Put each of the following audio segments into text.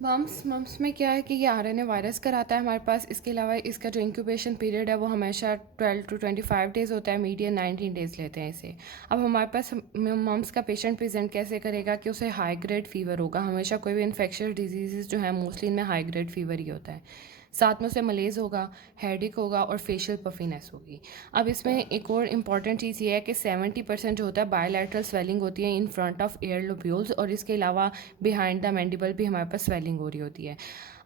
Mums mums में क्या है कि ये आरएनए वायरस कराता है हमारे पास। इसके अलावा इसका जो इंक्यूबेशन पीरियड है वो हमेशा 12 to 25 डेज़ होता है, मीडियन 19 डेज़ लेते हैं इसे। अब हमारे पास मम्स का पेशेंट प्रेजेंट कैसे करेगा कि उसे हाई ग्रेड फीवर होगा। हमेशा कोई भी इन्फेक्शियस डिजीज़ जो है मोस्टली इनमें हाई ग्रेड फीवर ही होता है। साथ में उसे मलेज होगा, हेडेक होगा और फेशियल पफिनेस होगी। अब इसमें एक और इम्पॉर्टेंट चीज़ ये है कि 70% जो होता है बायलैटरल स्वेलिंग होती है in front of air lobules, और इसके अलावा बिहाइंड द मैंडिबल भी हमारे पास स्वेलिंग हो रही होती है।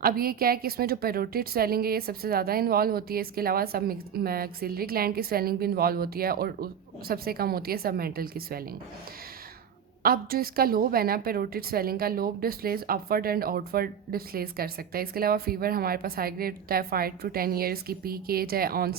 अब ये क्या है कि इसमें जो पेरोटिड स्वेलिंग है ये सबसे ज़्यादा इन्वॉल्व होती है। इसके अलावा सब मैक्सिलरी ग्लैंड की स्वेलिंग भी इन्वॉल्व होती है, और सबसे कम होती है सब मेंटल की स्वेलिंग। अब जो इसका लोब है ना, पेरोटिड स्वेलिंग का lobe displace upward and outward displace कर सकता है। इसके अलावा फीवर हमारे पास हाई ग्रेड होता है, 5 to 10 ईयर्स की पीक एज है ऑन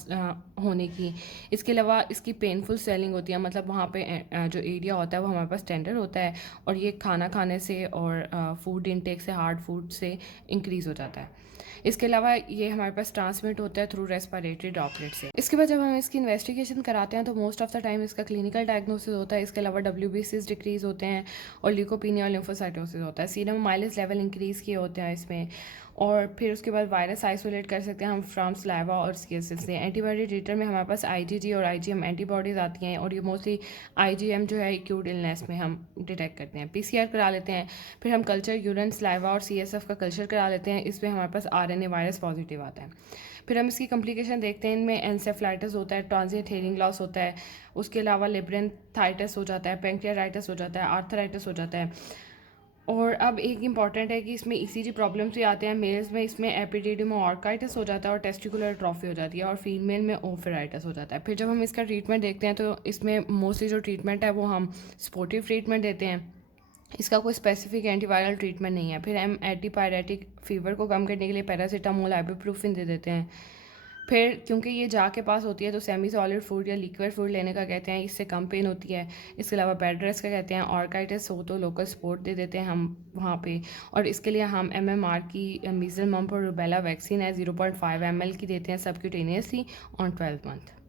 होने की। इसके अलावा इसकी पेनफुल स्वेलिंग होती है, मतलब वहाँ पे जो एरिया होता है वो हमारे पास टेंडर होता है, और ये खाना खाने से और फूड इनटेक से, हार्ड फूड से इंक्रीज़ हो जाता है। इसके अलावा ये हमारे पास ट्रांसमिट होता है थ्रू रेस्पिरेटरी ड्रॉपलेट से। इसके बाद जब हम इसकी इन्वेस्टिगेशन कराते हैं तो मोस्ट ऑफ द टाइम इसका क्लिनिकल डायग्नोसिस होता है। इसके अलावा WBCs डिक्रीज़ होते हैं और ल्यूकोपीनिया और लिम्फोसाइटोसिस होता है। सीरम माइलेज लेवल इंक्रीज़ किए होते हैं इसमें। और फिर उसके बाद वायरस आइसोलेट कर सकते हैं हम फ्रॉम सलाइवा और स्किन से। एंटीबॉडी टिटर में हमारे पास IgG और IgM एंटीबॉडीज़ आती हैं, और ये मोस्टली IgM जो है एक्यूट इलनेस में हम डिटेक्ट करते हैं। PCR करा लेते हैं, फिर हम कल्चर यूरिन, सलाइवा और CSF का कल्चर करा लेते हैं। इसमें हमारे पास RNA वायरस पॉजिटिव आता है। फिर हम इसकी कॉम्प्लिकेशन देखते हैं। इनमें एनसेफ्लाइटिस होता है, ट्रांजिएंट हेयरिंग लॉस होता है, उसके अलावा लेब्रेंथाइटिस हो जाता है, पेंक्रियाटाइटिस हो जाता है, आर्थराइटिस हो जाता है। और अब एक इम्पॉर्टेंट है कि इसमें ECG प्रॉब्लम्स भी आते हैं। मेल्स में इसमें एपिडिडिमो ऑर्काइटिस हो जाता है और टेस्टिकुलर ट्रॉफी हो जाती है, और फीमेल में ओफेराइटिस हो जाता है। फिर जब हम इसका ट्रीटमेंट देखते हैं तो इसमें मोस्टली जो ट्रीटमेंट है वो हम सपोर्टिव ट्रीटमेंट देते हैं। इसका कोई स्पेसिफिक एंटीवायरल ट्रीटमेंट नहीं है। फिर हम एंटीपायरेटिक फीवर को कम करने के लिए पैरासीटामोल, आइबुप्रोफेन दे देते हैं। फिर क्योंकि ये जा के पास होती है तो सेमी सॉलिड फूड या लिक्विड फूड लेने का कहते हैं, इससे कम पेन होती है। इसके अलावा बेड रेस्ट का कहते हैं। ऑर्काइटिस हो तो लोकल सपोर्ट दे देते हैं हम वहाँ पे, और इसके लिए हम MMR की मीजल मम्प और रूबेला वैक्सीन है 0.5 ml की देते हैं सबक्यूटेनियसली ऑन 12 मंथ।